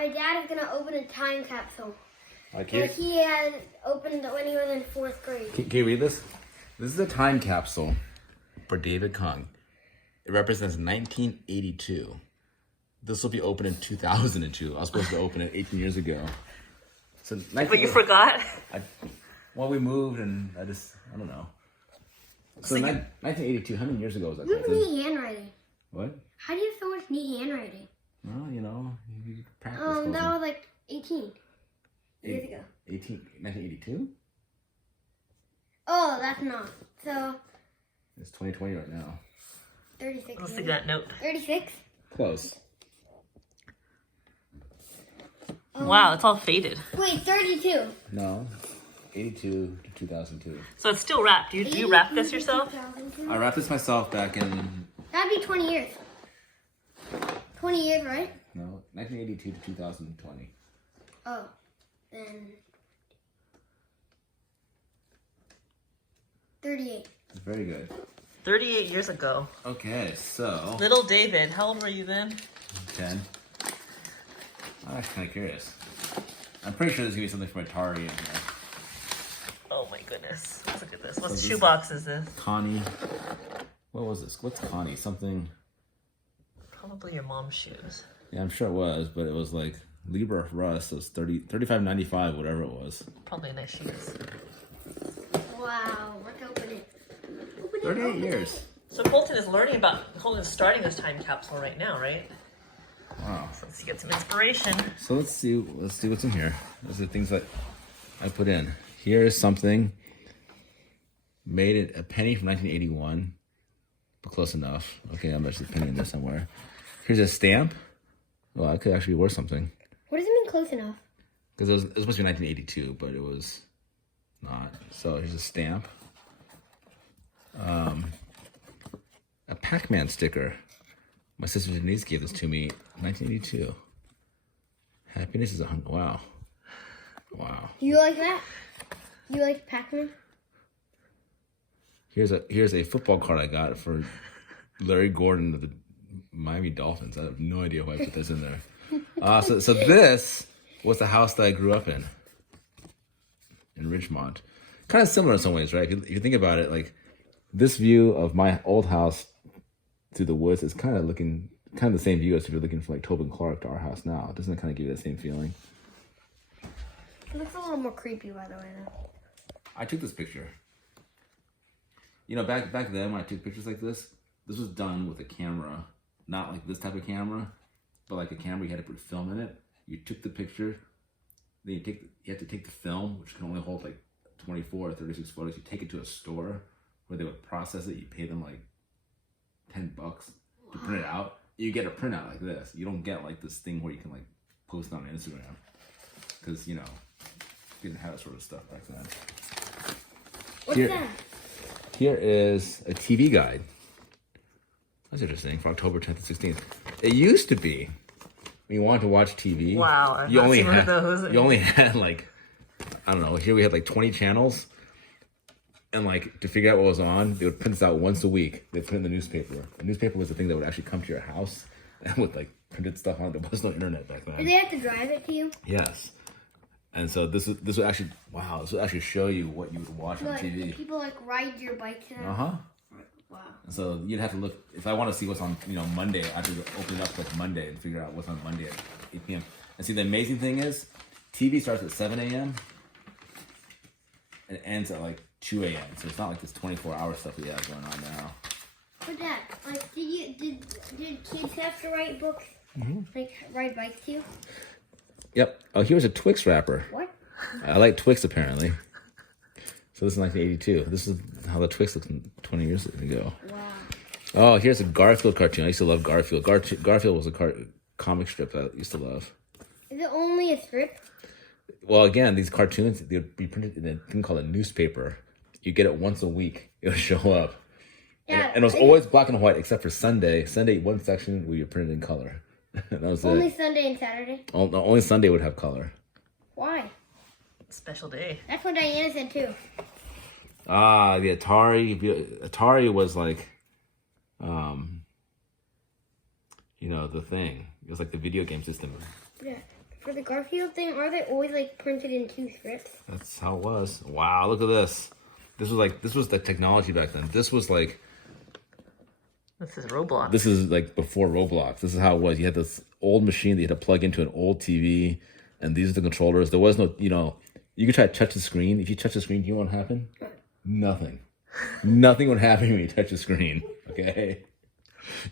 my dad is gonna open a time capsule. Like He had opened when he was in 4th grade. Can you read this? This is a time capsule for David Kung. It represents 1982. This will be open in 2002. I was supposed to open it 18 years ago. So But you forgot? Well, we moved and I don't know. So 1982, how many years ago was that? You have neat handwriting. What? How do you have so much neat handwriting? Well, you know, you practice. That was like 18 years ago. 1982? Oh, that's not. So, It's 2020 right now. 36 Let's see years. that note. 36? Close. Wow, it's all faded. Wait, 32. No. 82 to 2002. So it's still wrapped. Do you wrap this yourself? 2002. I wrapped this myself back in, That'd be 20 years. 20 years, right? no, 1982 to 2020. Oh, then 38. Very good. 38 years ago. Okay, so Little David, how old were you then? 10. I'm actually kind of curious. I'm pretty sure there's gonna be something from Atari in here. Oh my goodness. Let's look at this. What this- shoebox is this? Connie. What was this? What's Connie? Something. Probably your mom's shoes. Yeah, I'm sure it was, but it was like Libra Russ. So it's $35.95, whatever it was. Probably nice shoes. Wow, let's open it. 38 years. So Colton is learning about, Colton's starting this time capsule right now, right? Wow. So let's get some inspiration. So let's see what's in here. Those are the things that I put in. Here's something made it a penny from 1981, but close enough. Okay, I'm actually a penny in there somewhere. Here's a stamp. Well, I could actually wear something What does it mean close enough? because it was supposed to be 1982, but it was not. So here's a stamp. A Pac-Man sticker. My sister Denise gave this to me, 1982. Happiness is wow. Wow. You like that? You like Pac-Man? Here's a football card I got for Larry Gordon of the Miami Dolphins. I have no idea why I put this in there. So this was the house that I grew up in Ridgemont. Kind of similar in some ways, right? If you think about it, like this view of my old house through the woods is kind of the same view as if you're looking from like Tobin Clark to our house now. Doesn't it kind of give you that same feeling? It looks a little more creepy, by the way, though. I took this picture. You know, back then when I took pictures like this was done with a camera, not like this type of camera, but like a camera you had to put film in it. You took the picture, then you have to take the film, which can only hold like 24 or 36 photos. You take it to a store where they would process it. You pay them like $10 to print it out. You get a printout like this. You don't get like this thing where you can like post on Instagram because you know you didn't have that sort of stuff back then. What's that? Here is a TV guide. That's interesting, for October 10th and 16th. It used to be, when you wanted to watch TV, Wow, I've you not only seen one had of those. you only had like, I don't know, here we had like 20 channels. And like, to figure out what was on, they would print this out once a week. They'd put it in the newspaper. The newspaper was the thing that would actually come to your house and would like printed stuff on it. There was no internet back then. Did they have to drive it to you? Yes. And so this would actually, wow, this would actually show you what you would watch on Like, TV. people like ride your bike to them? Uh-huh. Wow. So you'd have to look, if I want to see what's on, Monday, I have to open it up like Monday and figure out what's on Monday at 8 p.m. And see, the amazing thing is, TV starts at 7 a.m. and it ends at like 2 a.m. So it's not like this 24-hour stuff we have going on now. But Dad, like, did kids have to write books? Mm-hmm. Like, ride bikes too? Yep. Oh, here's a Twix wrapper. What? I like Twix, apparently. So this is 1982. This is how the Twix looked 20 years ago. Wow. Oh, here's a Garfield cartoon. I used to love Garfield. Garfield was a comic strip that I used to love. Is it only a strip? Well, again, these cartoons, they would be printed in a thing called a newspaper. You get it once a week. It would show up. Yeah. And it was always black and white, except for Sunday. Sunday, one section where you printed in color. That was Only it. Sunday and Saturday? Only Sunday would have color. Why? Special day. That's what Diana said too. Ah, the Atari. Atari was like, the thing. It was like the video game system. Yeah. for the Garfield thing, are they always like printed in 2 strips? That's how it was. Wow, look at this. This was the technology back then. This was like This is Roblox. This is like before Roblox. This is how it was. You had this old machine that you had to plug into an old TV, and these are the controllers. There was no, you could try to touch the screen. If you touch the screen, you know what would happen? Nothing. Nothing would happen when you touch the screen. Okay.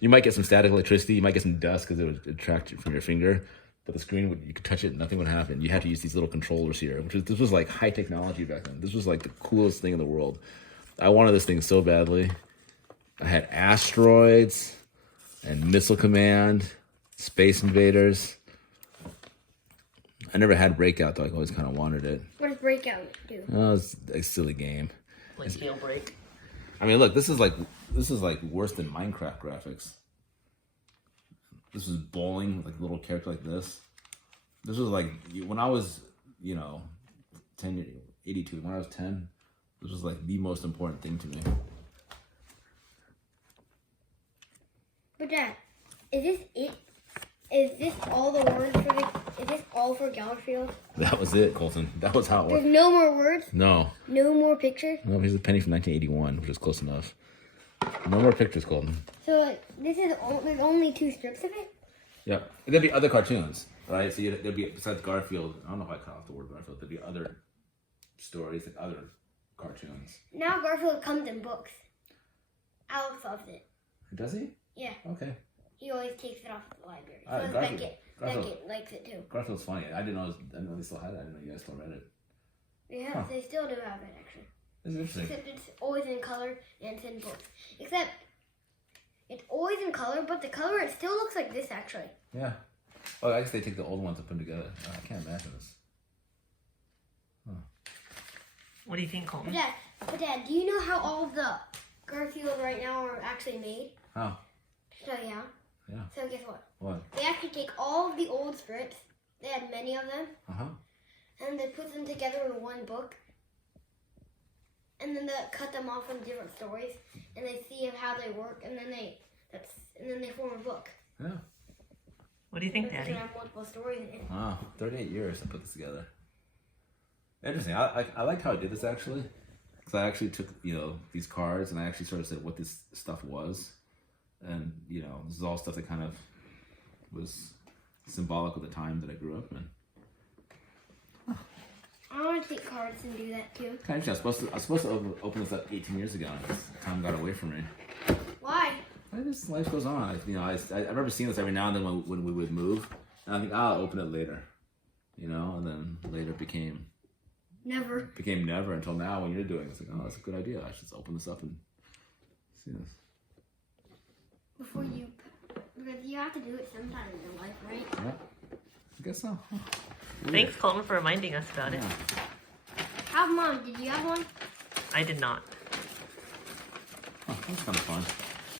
You might get some static electricity. You might get some dust because it would attract you from your finger. But the screen you could touch it, nothing would happen. You had to use these little controllers here, this was like high technology back then. This was like the coolest thing in the world. I wanted this thing so badly. I had asteroids and Missile Command, Space Invaders. I never had Breakout though. I always kind of wanted it. What does Breakout do? Oh, it's a silly game. Like Jailbreak. I mean, look, this is like worse than Minecraft graphics. This was bowling with like a little character like this. This was like when I was, 82. When I was 10, this was like the most important thing to me. But Dad, is this it? Is this all the words for is this all for Garfield? That was it, Colton. That was how it There's worked. no more words? No. No more pictures? No, here's a penny from 1981, which is close enough. No more pictures, Colton. So like, there's only 2 strips of it? Yep. And there'd be other cartoons, right? So there'd be, besides Garfield, I don't know if I cut off the word Garfield, there'd be other stories, like other cartoons. Now Garfield comes in books. Alex loves it. Does he? Yeah. Okay. He always takes it off at the library. So Garfield- does Beckett. Garfield- Beckett likes it too. Garfield's funny. I didn't know they still had it. I didn't know you guys still read it. Yeah, Huh. they still do have it actually. This is interesting. Except it's always in color and it's in books. Except it's always in color, but the color it still looks like this actually. Yeah. Oh, I guess they take the old ones and put them together. Oh, I can't imagine this. What do you think, Colton? But Dad, do you know how all of the Garfield right now are actually made? How? So yeah. Yeah. So guess what? What? They actually take all of the old strips. They had many of them, Uh-huh. and they put them together in one book. And then they cut them off from different stories, and they see how they work, and then they form a book. Yeah. What do you think, It's Daddy? gonna have multiple stories in it. Wow. 38 years to put this together. Interesting. I liked how I did this actually. Because I actually took, these cards and I actually sort of said what this stuff was. And, this is all stuff that kind of was symbolic of the time that I grew up in. I want to take cards and do that too. Kind of, I was supposed to open this up 18 years ago, and time got away from me. Why? Life goes on. I remember seeing this every now and then when we would move, and I think I'll open it later, and then later became Never. never until now when you're doing it. It's like, oh, that's a good idea. I should just open this up and see this. Because you have to do it sometime in your life, right? Yeah, I guess so. Huh. Thanks, Colton, for reminding us about it. Yeah. How, Mom? Did you have one? I did not. Huh, that's kind of fun.